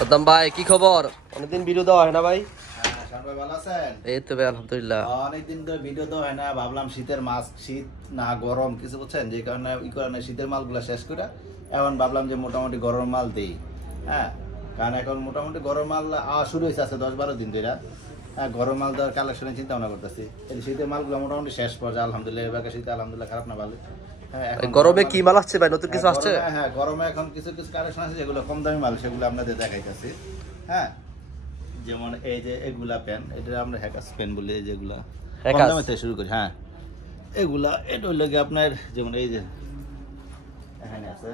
সাদ্দাম ভাই কি খবর? অনেকদিন ভিডিও দেওয়া হয় না ভাই। হ্যাঁ, শান ভাই ভালো আছেন? এই তো ভাই আলহামদুলিল্লাহ। অনেকদিন ধরে ভিডিও দেওয়া হয় না, ভাবলাম শীতের মাস, শীত না গরম কিছু বুঝছেন, যে কারণে শীতের মালগুলো শেষ করে এখন ভাবলাম যে মোটামুটি গরম মাল দিই। হ্যাঁ, কারণ এখন মোটামুটি গরম মাল শুরু হয়েছে আছে 10-12 দিন ধরে। হ্যাঁ, গরম মাল দেওয়ার কালেকশনের চিন্তা ভাবনা করতেছি। এই শীতের মালগুলো মোটামুটি শেষ পর্যায়ে আলহামদুলিল্লাহ, এবার শীত আলহামদুলিল্লাহ খারাপ না ভালো। গরমে কি মাল আসছে ভাই? নতুন কিছু আসছে? হ্যাঁ, গরমে এখন কিছু কিছু কালেকশন আছে যেগুলো কম দামি মাল, সেগুলো আপনাদের দেখাইতেছি। হ্যাঁ, যেমন এই যে এগুলা পেন, এটা আমরা হ্যাকাস পেন বলি, এই যেগুলা কম দামে থেকে শুরু করি। হ্যাঁ, এগুলা এটা হলো গিয়ে আপনার, যেমন এই যে এখানে আছে,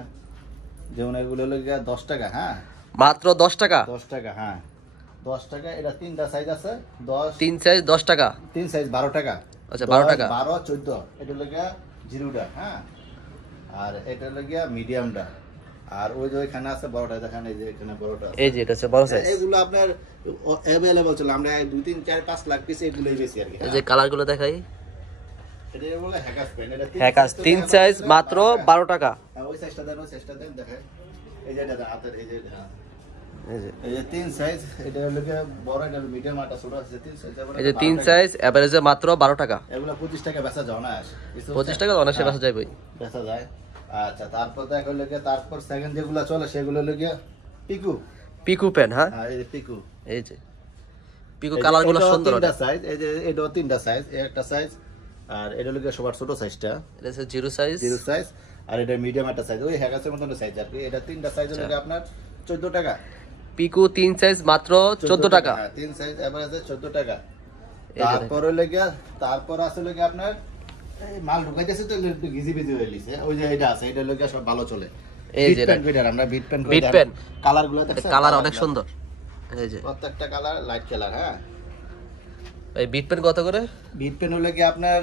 যেমন এগুলো হলো গিয়ে 10 টাকা। হ্যাঁ, মাত্র 10 টাকা? 10 টাকা। হ্যাঁ, 10 টাকা। এটা তিনটা সাইজ আছে। 10 তিন সাইজ 10 টাকা? তিন সাইজ 12 টাকা। আচ্ছা, 12 টাকা। 12, 14 এটা হলো গিয়ে জিরোটা। হ্যাঁ, আর এটা হলো গিয়ে মিডিয়ামটা। আর ওই যে ওইখানে আছে বড়টা, দেখেন এই যে এখানে বড়টা। এই যে এটা হচ্ছে বড় সাইজ। এগুলো আপনার अवेलेबल চলে, আমরা 2, 3, 4, 5 লাখ পিস এগুলোই বেশি আর কি। এই যে কালার গুলো দেখাই, এটা বলে হ্যাকাস পেন। এটা হ্যাকাস তিন সাইজ মাত্র 12 টাকা। ওই সাইজটা দেন, ওই সাইজটা দেন, দেখেন এই যে এটা হাতের এই যে এই যে তিন সাইজ। এটা হলো কি বড়, এটা মিডিয়াম, আর ছোট আছে তিন সাইজ। এই যে তিন সাইজ এভারেজে মাত্র 12 টাকা। এগুলো 25 টাকা বেচা যায় না? 25 টাকা অনায়াসে বেচা যায় ভাই। বেচা যায়। আচ্ছা, তারপর দেখো লাগে, তারপর সেকেন্ড যেগুলো চলে সেগুলো হলো গিয়ে পিকু। পিকু পেন। হ্যাঁ, এই যে পিকু। এই যে পিকু কালার গুলো সুন্দর। তিনটা সাইজ, এই যে এটাও তিনটা সাইজ, এই একটা সাইজ, আর এটা হলো গিয়ে সবার ছোট সাইজটা, এটা হচ্ছে জিরো সাইজ। জিরো সাইজ, আর এটা মিডিয়াম একটা সাইজ, ওই হ্যাকাসের মতন সাইজ আর কি। এটা তিনটা সাইজ হলো গিয়ে আপনার 14 টাকা। পিকু তিন সাইজ মাত্র 14 টাকা। হ্যাঁ, তিন সাইজ এভারেজে 14 টাকা। তারপর হলো গিয়ে, তারপর আসলে গিয়ে আপনার এই মাল ঢুকাইতেছে তো একটু গিজি বিজি হয়ে লিছে। ওই যে এটা আছে, এটা হলো গিয়ে সব ভালো চলে। এই যে আমরা বিট পেন, বিট পেন কালারগুলো দেখছেন? কালার অনেক সুন্দর। এই যে প্রত্যেকটা কালার লাইট কালার। হ্যাঁ, এই বিট পেন কত করে? বিট পেন হলো কি আপনার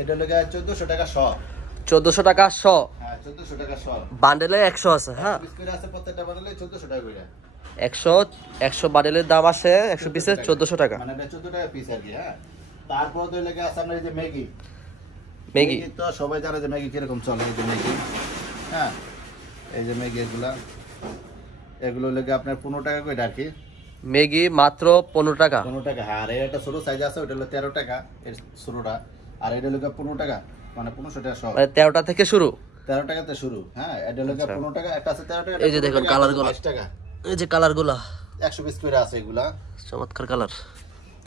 এটা হলো 1400 টাকা শ। 1400 টাকা শ? হ্যাঁ, 1400 টাকা শ। বান্ডেলে 100 আছে। হ্যাঁ, পিস করে আছে, প্রত্যেকটা বান্ডেলে 1400 টাকা করে। 100 বান্ডেলের দাম আছে 100 পিসে 1400 টাকা। মানে এটা 14 টাকা পিস আর কি। হ্যাঁ, তারপর তো লেগে আছে আপনার এই যে ম্যাগি। ম্যাগি তো সবাই জানে যে ম্যাগি কিরকম চলে। এই যে ম্যাগি। হ্যাঁ, এই যে ম্যাগি এগুলো লেগে আপনার 15 টাকা করে আর কি। ম্যাগি মাত্র 15 টাকা। 15 টাকা। হ্যাঁ, আর এটা ছোট সাইজ আছে, ওটা হলো 13 টাকা এর ছোটটা, আর এটা হলো 15 টাকা, মানে 1500 টাকা সব। মানে 13টা থেকে শুরু? 13 টাকাতে শুরু। হ্যাঁ, এটা হলো 15 টাকা, একটা আছে 13 টাকা। এই যে দেখুন কালারগুলো, 22 টাকা। এই যে কালারগুলো 100 পিস করে আছে এগুলা, চমৎকার কালার।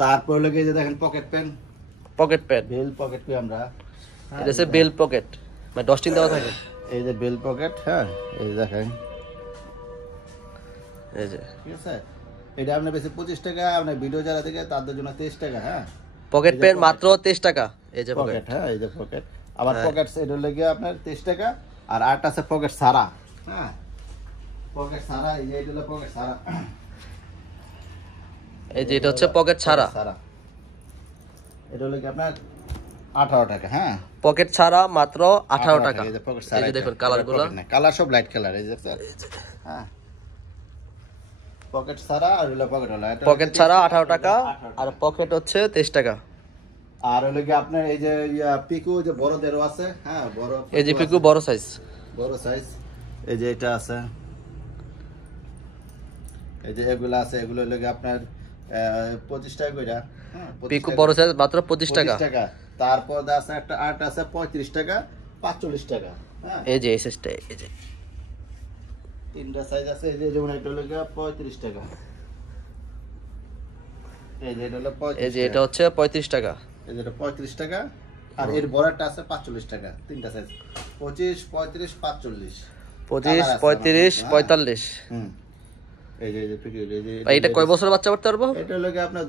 তারপর হলো এই যে দেখেন পকেট পেন, পকেট পেন, বেল পকেট পেন আমরা। এটা হচ্ছে বেল পকেট, মানে ডস্টিং দেওয়া থাকে। এই যে বেল পকেট। হ্যাঁ, এই যে দেখেন, এই যে ঠিক আছে। এটা আপনি বেশি 25 টাকা, আপনি ভিডিও যারা দেখে তাদের জন্য 23 টাকা। হ্যাঁ, পকেট পেন মাত্র 23 টাকা। এই যে পকেট। হ্যাঁ, এই যে পকেট, আবার পকেট এটা লেগে আপনার 23 টাকা। আর আরেকটা আছে পকেট সারা। হ্যাঁ, পকেট সারা, এই যে এটা হলো পকেট সারা। এই যে এটা হচ্ছে পকেট ছাড়া। এটা হলো কি আপনার 18 টাকা। হ্যাঁ, পকেট ছাড়া মাত্র 18 টাকা। এই যে পকেট সারা, এই যে দেখুন কালারগুলো, কালার সব লাইট কালার। এই যে হ্যাঁ, পকেট সারা আর হলো পকেট হলো। পকেট ছাড়া 18 টাকা, আর পকেট হচ্ছে 23 টাকা। আর হলো কি আপনার এই যে পিকু যে বড়দেরও আছে। হ্যাঁ, বড়, এই যে পিকু বড় সাইজ, বড় সাইজ। এই যে এটা আছে, এই যে এগুলো আছে, এগুলো হলো কি আপনার 25 টাকা করে। হ্যাঁ, পিকু বড় সাইজ মাত্র 25 টাকা। তারপর আছে একটা আর্ট আছে 35 টাকা, 45 টাকা। হ্যাঁ, এই যে এই সাইজটা, এই যে তিনটা সাইজ আছে। এই যে যেমন এটা হলো 35 টাকা, এই যে এটা হলো 35, এই যে এটা হচ্ছে 35 টাকা, এই যে এটা 35 টাকা। আর এর বড়টা আছে 45 টাকা। তিনটা সাইজ 25, 35, 45। 25, 35, 45। হুম, এই যে এটা কয় বছরের বাচ্চা করতে পারবো? এটা হলো আপনার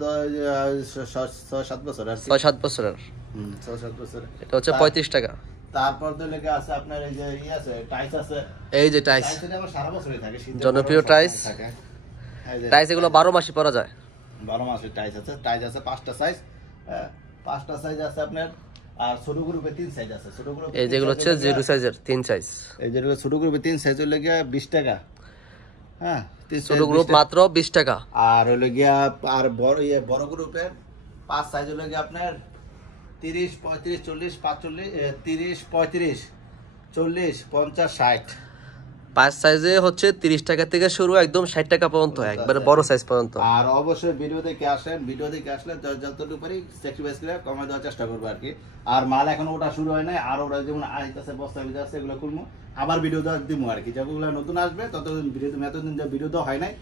6-7 বছর আর 6-7 বছরের। 6-7 বছর। এটা হচ্ছে 35 টাকা। তারপর তো লেগে আছে আপনার এই যে আছে টাইস আছে। এই যে টাইস, টাইস আবার সারা বছরই থাকে, জনপ্রিয় টাইস। টাইস এগুলো 12 মাসই পরা যায়। 12 মাসের টাইস আছে। টাইস আছে 5টা সাইজ। 5টা সাইজ আছে আপনার। আর ছোট গ্রুপে 3 সাইজ আছে। ছোট গ্রুপে এই যেগুলো হচ্ছে জিরো সাইজের 3 সাইজ। এই যেগুলো ছোট গ্রুপে 3 সাইজ হলো গিয়া 20 টাকা। হ্যাঁ, ছোট গ্রুপ মাত্র 20 টাকা। আর হলো গিয়া আর বড় গ্রুপের 5 সাইজ হলো গিয়া আপনার 30, 35, 40, 45, 30, 35, 40, 50, 60। 5 সাইজে হচ্ছে 30 টাকা থেকে শুরু, একদম 60 টাকা পর্যন্ত, একবারে বড় সাইজ পর্যন্ত। আর অবশ্যই ভিডিও দেখে আসেন, ভিডিও দেখে আসলে যতটুকু পারি স্যাক্রিফাইস করে কমায় দেওয়ার চেষ্টা করবো আর কি। আর মাল এখন ওটা শুরু হয় নাই, আর ওটা যেমন আইতেছে বস্তা ভিতরে আছে এগুলো খুলবো, আবার ভিডিও দেওয়া দিব আর কি। যেগুলো নতুন আসবে ততদিন ভিডিও, এতদিন যে ভিডিও দেওয়া হয় নাই,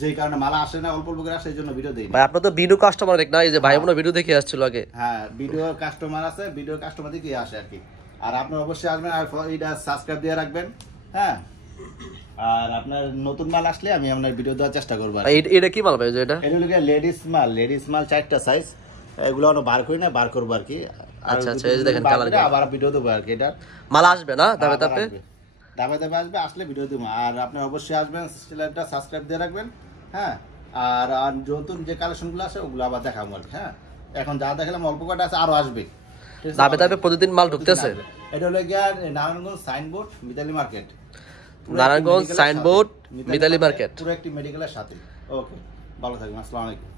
যেই কারণে মালা আসে না, অল্প অল্প করে আসে, এই জন্য ভিডিও দিই। ভাই আপনার তো ভিডিও কাস্টমার দেখ না, এই যে ভাই বোন ভিডিও দেখে আসছিল আগে। হ্যাঁ, ভিডিও কাস্টমার আছে, ভিডিও কাস্টমার দেখে আসে আর কি। আর আপনার অবশ্যই আসবেন, আর এটা সাবস্ক্রাইব দিয়ে রাখবেন। হ্যাঁ, আর আপনার নতুন মাল আসলে আমি আপনার ভিডিও দেওয়ার চেষ্টা করবো। এটা কি মাল ভাই? যে এটা এটা লেডিস মাল, লেডিস মাল 4টা সাইজ, এগুলো আমরা বার করি না, বার করবো আর কি। আচ্ছা আচ্ছা, এই যে দেখেন কালার, আবার ভিডিও দেবো আর কি। এটা মাল আসবে না দাবে দাবে, দাবে দাবে আসবে, আসলে ভিডিও দেবো। আর আপনি অবশ্যই আসবেন, চ্যানেলটা সাবস্ক্রাইব দিয়ে রাখবেন। হ্যাঁ, আর নতুন যে কালেকশনগুলো আছে ওগুলো আবার দেখাবো আর কি। হ্যাঁ, এখন যা দেখালাম অল্প কটা আছে, আরো আসবে। দাবে দাবে প্রতিদিন মাল ঢুকতেছে। এটা হলো গিয়ে Narayanganj signboard, Mitali market. Narayanganj signboard, Mitali market, পুরো একটি মেডিকেলের সাথে। ওকে, ভালো থাকবেন, আসসালামু আলাইকুম।